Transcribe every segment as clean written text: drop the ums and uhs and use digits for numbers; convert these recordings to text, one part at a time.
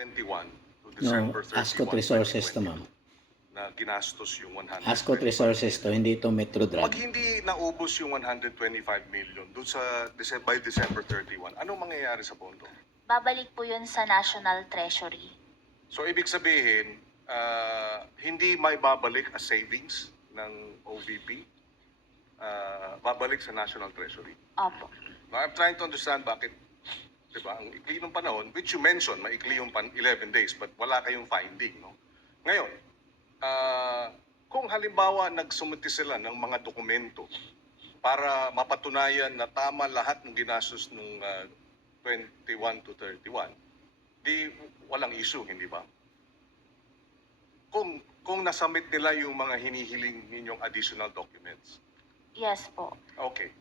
21 to No, December 31, Ascot Resources to, ma'am. na ginastos yung 125 Ascot Resources to, hindi to Metro Pag Drive. hindi naubos yung 125 million doon sa by December 31, anong mangyayari sa pondo? Babalik po yun sa National Treasury. So ibig sabihin, hindi may babalik as savings ng OVP, babalik sa National Treasury. Opo. Now, I'm trying to understand bakit, di ba, ang ikli ng panahon, which you mentioned, maikli yung 11 days, but wala kayong finding, no? Ngayon, kung halimbawa nagsumiti sila ng mga dokumento para mapatunayan na tama lahat ng ginastos nung 21 to 31, di walang issue, hindi ba? Kung nasubmit nila yung mga hinihiling ninyong additional documents. Yes po. Okay.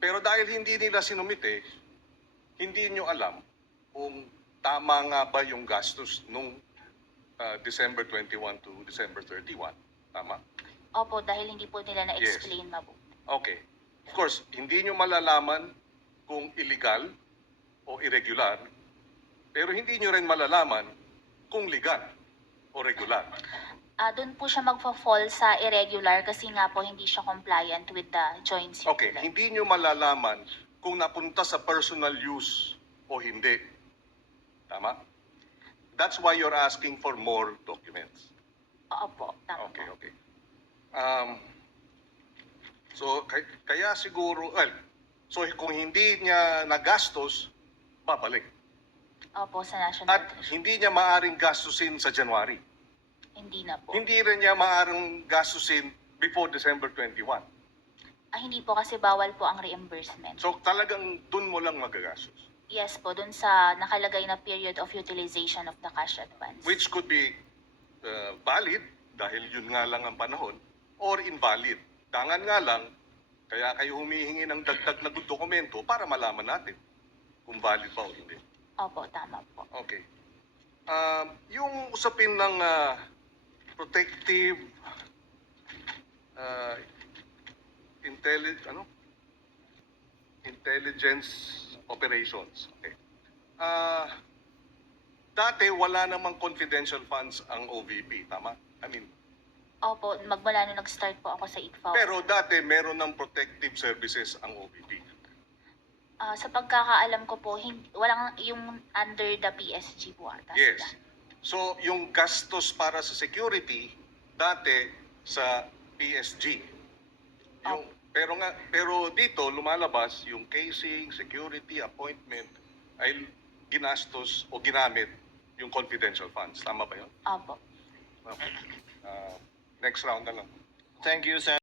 Pero dahil hindi nila sinumite, hindi nyo alam kung tama nga ba yung gastos nung December 21 to December 31. Tama? Opo, dahil hindi po nila na-explain mabuti. Okay. Of course, hindi nyo malalaman kung illegal o irregular, pero hindi nyo rin malalaman kung legal o regular. Doon po siya magfa-fall sa irregular kasi nga po hindi siya compliant with the joint Okay, circular. hindi nyo malalaman kung napunta sa personal use o hindi. Tama? That's why you're asking for more documents. Opo, tama Okay, po. okay. So, kaya siguro, so kung hindi niya nagastos, babalik. Opo, sa National At Treasury. hindi niya maaring gastusin sa January. Hindi na po. Hindi rin niya maaring gastusin before December 21. Hindi po kasi bawal po ang reimbursement. So, talagang dun mo lang magagastos. Yes po, dun sa nakalagay na period of utilization of the cash advance. Which could be valid dahil yun nga lang ang panahon, or invalid. Dangan nga lang, kaya kayo humihingi ng dagdag na dokumento para malaman natin kung valid ba o hindi. Opo, tama po. Okay. Yung usapin ng protective intelligence operations. Okay. Dati wala namang confidential funds ang OVP, tama? I mean, Opo, magmula nung nag-start po ako sa ICFAO. pero dati meron ng protective services ang OVP. Sa pagkakaalam ko po, walang yung under the PSG po ata. Yes. sila. So, yung gastos para sa security, dati sa PSG. Yung, pero dito, lumalabas yung casing, security, appointment, ay ginastos o ginamit yung confidential funds. Tama ba yun? Opo. Okay. Next round na lang. Thank you, Sen.